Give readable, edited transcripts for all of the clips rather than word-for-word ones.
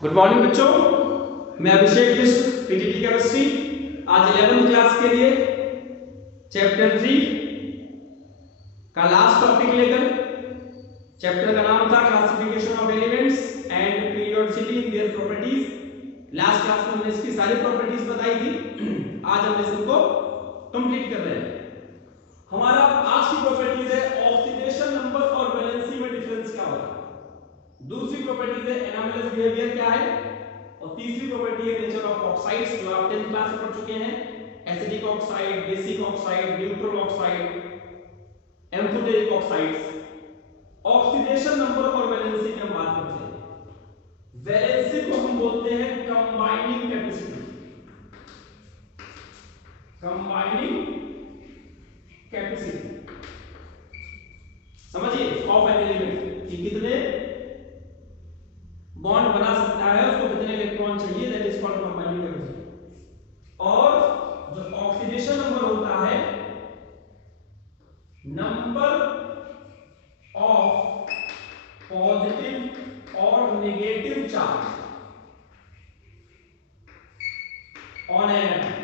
Good morning बच्चों, मैं अभिषेक मिश्र, PTT chemistry. आज 11th क्लास के लिए चैप्टर 3 का लास्ट टॉपिक लेकर, चैप्टर का नाम था classification of elements and periodicity in their properties. Last class में हमने इसकी सारी प्रॉपर्टीज बताई थी। आज हम इसको कंप्लीट कर रहे हैं। हमारा आज की प्रॉपर्टीज है ऑक्सीडेशन नंबर और वैलेंसी में डिफरेंस क्या होता है। दूसरी प्रॉपर्टी है एनामेलस बिहेवियर क्या है, और तीसरी प्रॉपर्टी है नेचर ऑफ ऑक्साइड्स, जो आप 10th क्लास में पढ़ चुके हैं। Acidic oxide, basic oxide, neutral oxide, amphoteric oxides. Oxidation number और वैलेंसी की हम बात करते हैं। वैलेंसी को हम बोलते हैं कंबाइनिंग कैपेसिटी। कंबाइनिंग कैपेसिटी समझिए ऑफ एन एलिमेंट कि कितने बॉन्ड बना सकता है, उसको कितने इलेक्ट्रॉन चाहिए, that is called combining capacity. और जो ऑक्सीडेशन नंबर होता है, नंबर ऑफ पॉजिटिव और negative charge on an atom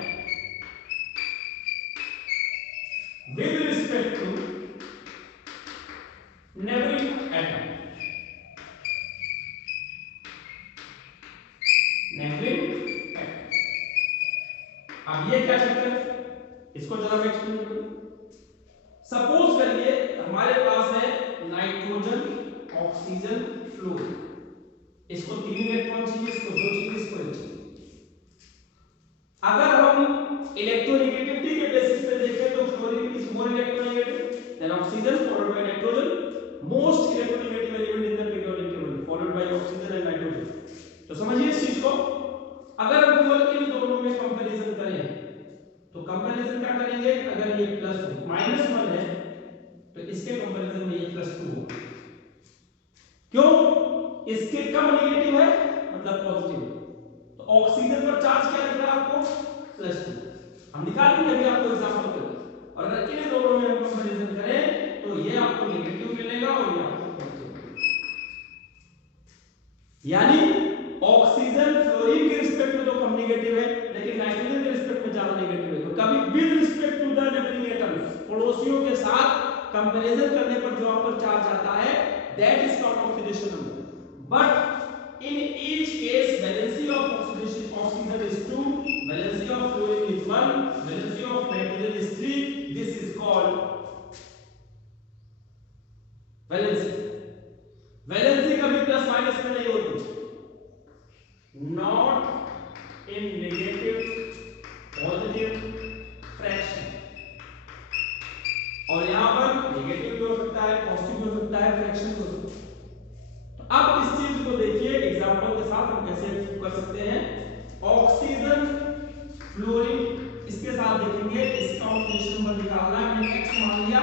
with respect to neighboring atom. Neighboring atom. अब ये क्या चक्कर है, इसको जरा मैं एक्सप्लेन करूं। सपोज करिए हमारे पास है नाइट्रोजन, ऑक्सीजन, फ्लोरीन। इसको 3 इलेक्ट्रॉन चाहिए, इसको 2 चाहिए, इसको 1 चाहिए। अगर हम इलेक्ट्रोनेगेटिविटी के बेसिस पे देखें तो fluorine is more electronegative than oxygen, followed by nitrogen. Most electronegative element in the periodic table, followed by oxygen and nitrogen. तो समझिए इस चीज को। अगर हम केवल इन दोनों में कंपैरिजन करें तो कंपैरिजन क्या करेंगे, अगर ये -1 है तो इसके कंपैरिजन में ये +2 होगा। क्यों? इसके कम नेगेटिव है, मतलब पॉजिटिव। तो ऑक्सीजन पर चार्ज क्या दिख रहा है आपको, +2। हम निकाल देंगे अभी आपको एग्जांपल पे। और अगर इन दोनों में हम कंपैरिजन करें तो ये आपको नेगेटिव मिलेगा और ये आपको पॉजिटिव मिलेगा। यानी ऑक्सीजन फ्लोरीन के रिस्पेक्ट में तो कम नेगेटिव है, लेकिन नाइट्रोजन के रिस्पेक्ट में ज्यादा नेगेटिव है। तो कभी with respect to the neighbouring atoms, पड़ोसियों के साथ कंपैरिजन करने पर जो आप पर चार्ज आता है, that is called oxidation number. But in each case valency of oxygen is 2, valency of fluorine is 1, valency of nitrogen is 3. This is called valency. valency कभी प्लस माइनस में नहीं होती, not in negative positive fraction। और यहां पर negative भी हो सकता है, पॉजिटिव भी हो सकता है, फ्रैक्शन भी हो सकता है। अब इस चीज को देखिए एग्जांपल के साथ हम कैसे कर सकते हैं। ऑक्सीजन, फ्लोरीन, इसके साथ देखेंगे, इसका ऑक्सीडेशन नंबर निकालना है। मैंने x मान लिया,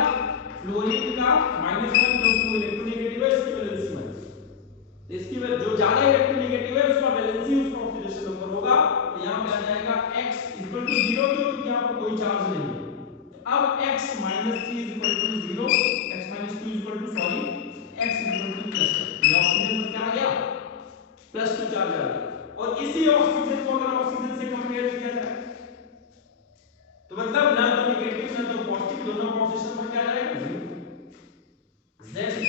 फ्लोरीन का -1 क्योंकि वो इलेक्ट्रोनेगेटिव है, इसकी वैलेंसी -। इसकी जो ज्यादा इलेक्ट्रोनेगेटिव है उसका वैलेंसी, उसका ऑक्सीडेशन नंबर होगा। तो यहां पे आ जाएगा x = 0 क्योंकि यहां पर कोई चार्ज नहीं है। तो अब x - 3 = 0, x - 2 सॉरी x = +2। ये ऑक्सीजन में क्या आ गया, +2 चार्ज आ गया। और इसी ऑक्सीजन को अगर ऑक्सीजन से कंपेयर किया जाए तो मतलब ना तो नेगेटिव ना तो पॉजिटिव, दोनों का ऑक्सीजन पर क्या आ जाएगा, 0। ZER।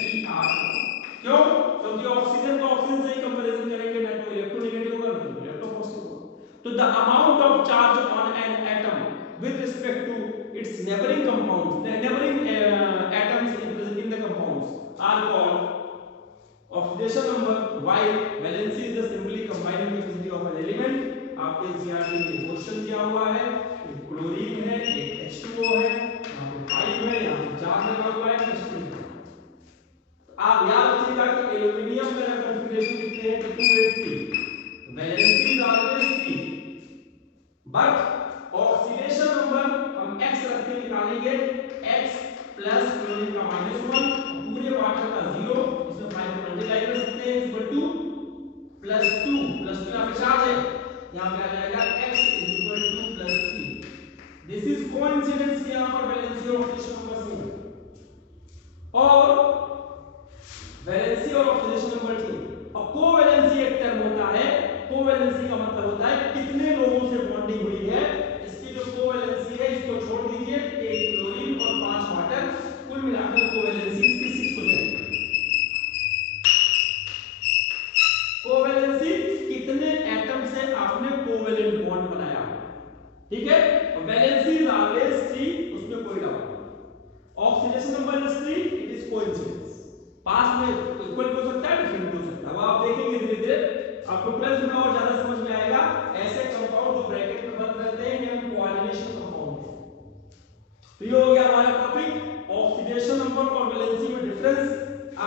क्यों? क्योंकि ऑक्सीजन को ऑक्सीजन से ही कंपैरिजन करेंगे, ना तो इलेक्ट्रोनेगेटिव होगा ना तो इलेक्ट्रोपॉजिटिव होगा। तो the amount of charge on an atom with respect to its neighbouring compounds, the neighbouring atoms in the compounds are called oxidation number, while valency is the simply combining capacity of an element। आपके NCERT में question दिया हुआ है, एक chlorine है, एक H2O है, यहाँ पे 5 है, यहाँ पे 4 लगा हुआ है, +2। आप याद रखिएगा कि एल्युमिनियम का कॉन्फ़िगरेशन कितने हैं, 283। Valency is always 3, but oxidation number हम x रख के निकालेंगे, x प्लस क्लोरीन का -1 पूरे वाटर का 0, इसमें 5 को मल्टीप्लाई कर सकते हैं, इक्वल टू +2 यहाँ पे चार्ज है, यहाँ पे आ जाएगा x = +3। दिस इज कोइंसिडेंस, यहाँ पर वैलेंसी और ऑक्सीडेशन नंबर सेम। और वैलेंसी और ऑक्सीडेशन नंबर 2। अब कोवैलेंसी एक टर्म होता है ठीक है, और वैलेंसी इज ऑलवेज 3, उसमें कोई डाउट नहीं। Oxidation number is 3, it is coincidence. पास में इक्वल भी हो सकता है, डिफरेंट भी हो सकता है, वो आप देखेंगे धीरे धीरे आपको 12th में और ज्यादा समझ में आएगा। ऐसे कंपाउंड जो ब्रैकेट में बंद रहते हैं ये हम कोऑर्डिनेशन कंपाउंड है। तो ये हो गया हमारा टॉपिक ऑक्सीडेशन नंबर और वैलेंसी में डिफरेंस।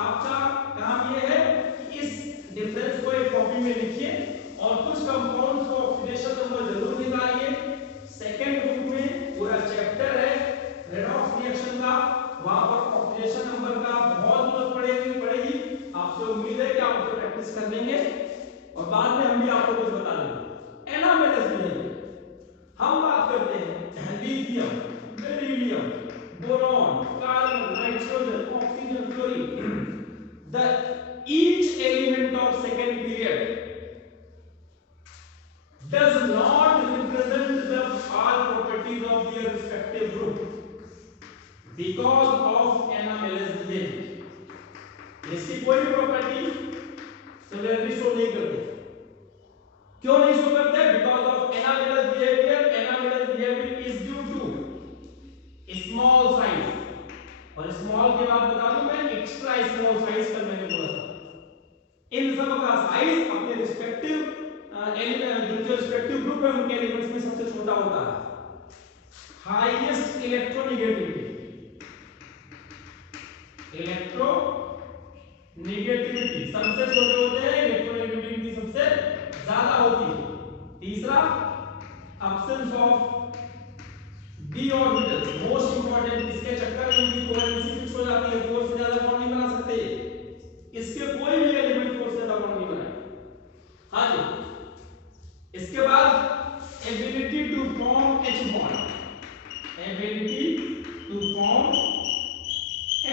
आपका काम ये है कि इस डिफरेंस को एक कॉपी में लिखिए और कुछ कंपाउंड्स को ऑक्सीडेशन नंबर जरूर निकालिए। सेकंड बुक में पूरा चैप्टर है रेडॉक्स रिएक्शन का, वहां पर ऑक्सीडेशन नंबर का बहुत जरूरत पड़ेगी। आपसे उम्मीद है कि आप उसे प्रैक्टिस कर लेंगे और बाद में हम भी आपको कुछ बता देंगे। एनामेलस बिहेवियर हम बात करते हैं lithium, beryllium, boron, carbon, nitrogen, oxygen, fluorine. The each element of second period does not represent the all properties of their respective group because of anomalous behavior. इसकी कोई प्रॉपर्टी सिमिलरिटी शो नहीं करते। क्यों नहीं शो करते? Because of anomalous behavior. Anomalous behavior is due to small size, और small के बाद बता दूं मैं एक्स्ट्रा स्मॉल साइज का मैंने बोला था। इन सब का साइज अपने रिस्पेक्टिव जो रिस्पेक्टिव ग्रुप है उनके एलिमेंट्स में सबसे छोटा होता है। हाईएस्ट इलेक्ट्रोनेगेटिविटी सबसे छोटे होते हैं, इलेक्ट्रोनेगेटिविटी सबसे ज्यादा होती है। तीसरा absence of d orbitals, most important, इसके चक्कर में उनकी कोवेलेंसी फिक्स हो जाती है, फोर्स से ज्यादा बॉन्ड नहीं बना सकते, इसके कोई भी एलिमेंट फोर्स से ज्यादा बॉन्ड नहीं बनाएगा। हाँ जी, इसके बाद ability to form H bond, ability to form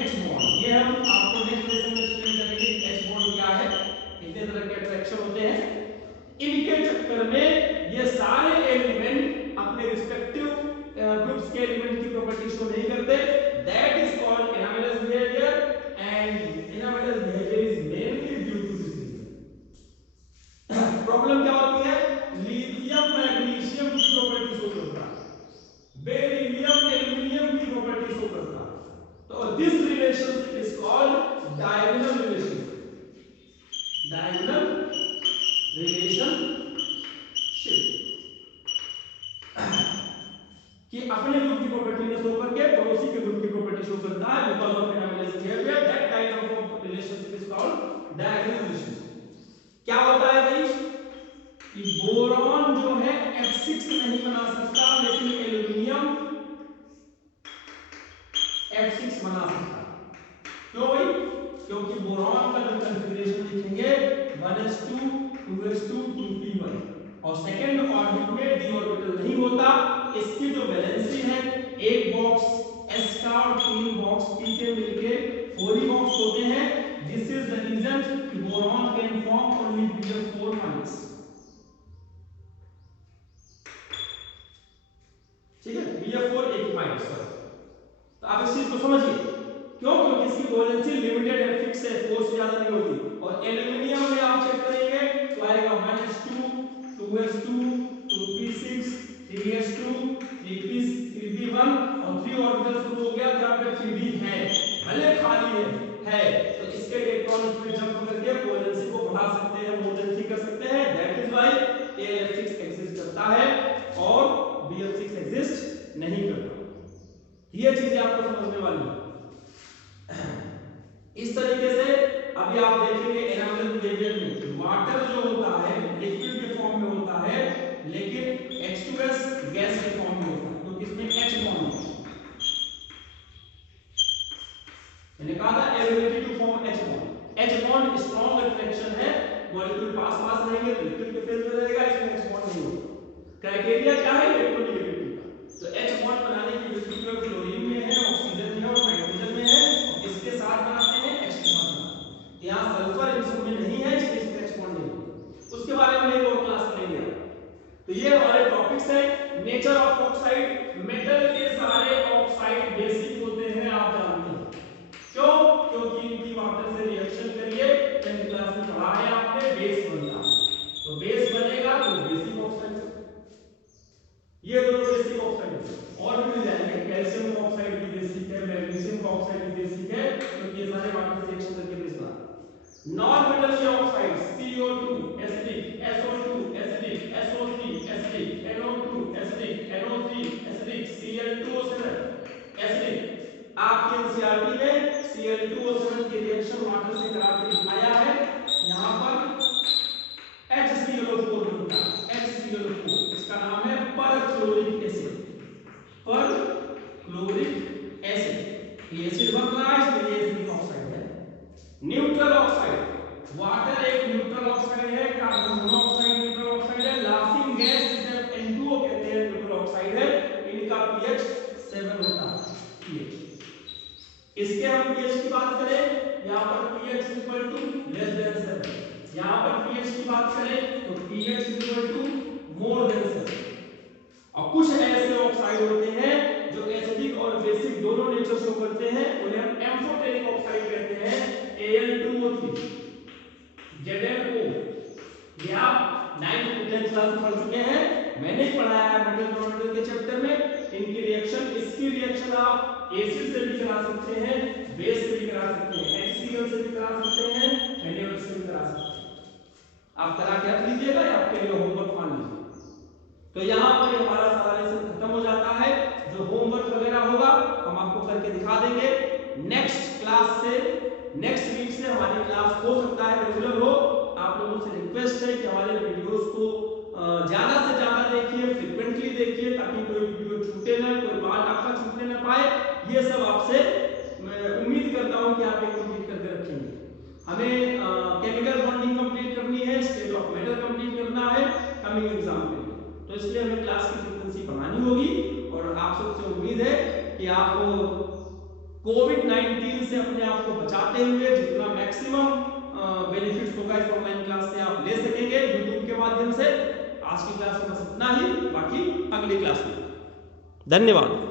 H bond, ये हम आपको नेक्स्ट लेसन में एक्सप्लेन करेंगे H बॉन्ड क्या है, कितने तरह के अट्रैक्शन होते हैं। इनके चक्कर में ये सारे एलिमेंट अपने रिस्पेक्टिव ग्रुप्स के एलिमेंट की प्रॉपर्टी शो नहीं करते। That is called anomalous behaviour and anomalous behaviour is mainly due to this reason. Problem क्या होती है? लिथियम मैग्नीशियम की प्रॉपर्टी शो करता है, बेरिलियम एल्यूमिनियम की प्रॉपर्टी शो करता है। तो this relationship is called diagonal relationship. Diagonal relationship कि अपने ग्रुप की प्रॉपर्टी ने शो करके पड़ोसी के ग्रुप की प्रॉपर्टी शो करता है। Because of anomalous behaviour that type of relationship is called diagonal relationship. क्या होता है भाई कि बोरॉन जो है F6 नहीं बना सकता, लेकिन एल्यूमिनियम F6 बना सकता। क्यों भाई? क्योंकि बोरॉन का जो कॉन्फ़िगरेशन लिखेंगे 1s2 2s2 2p1 और सेकंड ऑर्बिट में d ऑर्बिटल नहीं होता। इसकी जो वैलेंसी है एक बॉक्स s का और 3 बॉक्स p के मिलके 4 बॉक्स होते हैं। दिस इज द रीजन कि boron can form only Bf4 minus. ठीक है, Bf4 एक माइनस। तो आप इस चीज को समझिए क्यों, क्योंकि इसकी वैलेंसी लिमिटेड है, फिक्स है, फोर्स ज्यादा नहीं होती। और एल्यूमिनियम में आप चेक करेंगे तो आएगा 1s2 2s2 2p6 3s2 3p1 और 3 ऑर्बिटल शुरू हो गया। जहां पे 3d है, भले खाली है तो इसके इलेक्ट्रॉन इसमें जंप करके वैलेंसी को बढ़ा सकते हैं, मोर देन 3 कर सकते हैं। That is why AF6 exist करता है और BF6 एग्जिस्ट नहीं करता। ये चीजें आपको समझने वाली है। इस तरीके से अभी आप देखेंगे एनामेलस बिहेवियर में वाटर जो होता है लिक्विड के फॉर्म में होता है, लेकिन H2S गैस के फॉर्म में होता है, क्योंकि इसमें H बॉन्ड है। मैंने कहा था ability to form H bond. H bond strong attraction है, मॉलिक्यूल पास रहेंगे तो लिक्विड के फेज में रहेगा, इसमें H बॉन्ड नहीं होगा। क्राइटेरिया क्या है? इलेक्ट्रोनेगेटिविटी का। तो H बॉन्ड बनाने की विधि क्लोरीन में है, ऑक्सीजन में है और नाइट्रोजन में है, और इसके साथ बनाते हैं H के साथ बनाते हैं। यहाँ सल्फर इन सब में नहीं है, इसलिए इसमें H बॉन्ड नहीं है। उसके बारे में एक और क्लास लेंगे। तो ये हमारे टॉपिक्स हैं। नेचर ऑफ ऑक्साइड, मेटल के सारे ऑक्साइड बेसिक होते हैं, आप जानते हैं क्यों? क्योंकि इनकी वाटर से रिएक्शन करिए, 10th क्लास में पढ़ा है आपने, बेस बनता है। तो बेस बनेगा तो बेसिक ऑक्साइड। ये दोनों बेसिक ऑक्साइड और भी मिल जाएंगे, कैल्शियम ऑक्साइड भी बेसिक है, मैग्नीशियम ऑक्साइड भी बेसिक है, तो ये सारे वाटर से रिएक्शन करके बेचना। Non metal oxide CO2 acidic, SO2 acidic, SO3 acidic, NO2 acidic, NO3 acidic, Cl2O7 acidic. आपके एनसीईआरटी में Cl2O7 की रिएक्शन वाटर से करा के दिखाया है। यहां पर HClO4 बनता है, HClO4 इसका नाम है परक्लोरिक एसिड, परक्लोरिक एसिड। ये एसिड बन रहा है इसलिए एसिडिक ऑक्साइड है। न्यूट्रल ऑक्साइड, वाटर एक न्यूट्रल ऑक्साइड है, कार्बन मोनोऑक्साइड न्यूट्रल ऑक्साइड है, लाफिंग गैस जिसे N2O कहते हैं न्यूट्रल ऑक्साइड है। इनका pH 7 होता है, pH। इसके हम pH की बात करें, यहां पर pH लेस देन 7, यहां पर pH की बात करें तो pH मोर देन 7। और कुछ ऐसे ऑक्साइड होते हैं जो एसिडिक और बेसिक दोनों नेचर शो करते हैं, उन्हें हम एम्फोटेरिक ऑक्साइड कहते हैं, Al2O3, ZnO। ये आप 9th to 10th क्लास में पढ़ चुके हैं, मैंने ही पढ़ाया है मेटल नॉनमेटल के चैप्टर में। इनकी रिएक्शन, इसकी रिएक्शन आप एसिड से भी करा सकते हैं, बेस से भी करा सकते हैं, HCl से भी करा सकते हैं, NaOH से भी करा सकते हैं। आप करा के रख लीजिएगा या आपके लिए होमवर्क मान लीजिए। तो यहाँ पर हमारा सारा लेसन खत्म हो जाता है। जो होमवर्क वगैरह होगा हम आपको करके दिखा देंगे। नेक्स्ट क्लास से, नेक्स्ट वीक से हमारी क्लास हो सकता है रेगुलर हो। आप लोगों से रिक्वेस्ट है कि हमारे वीडियोस को ज्यादा से ज्यादा देखिए, फ्रीक्वेंटली देखिए, ताकि कोई वीडियो छूटे ना, कोई बात आपका छूटने ना पाए। ये सब आपसे मैं उम्मीद करता हूँ कि आप ये कंप्लीट करके रखेंगे। हमें केमिकल बॉन्डिंग कंप्लीट करनी है, स्टेट ऑफ मैटर कंप्लीट करना है कमिंग एग्जाम में, तो इसलिए हमें क्लास की फ्रीक्वेंसी बढ़ानी होगी। और आप सबसे उम्मीद है कि आप कोविड-19 से अपने आप को बचाते हुए जितना मैक्सिमम बेनिफिट्स होगा इस ऑनलाइन क्लास से आप ले सकेंगे यूट्यूब के माध्यम से। आज की क्लास में बस इतना ही, बाकी अगली क्लास में। धन्यवाद।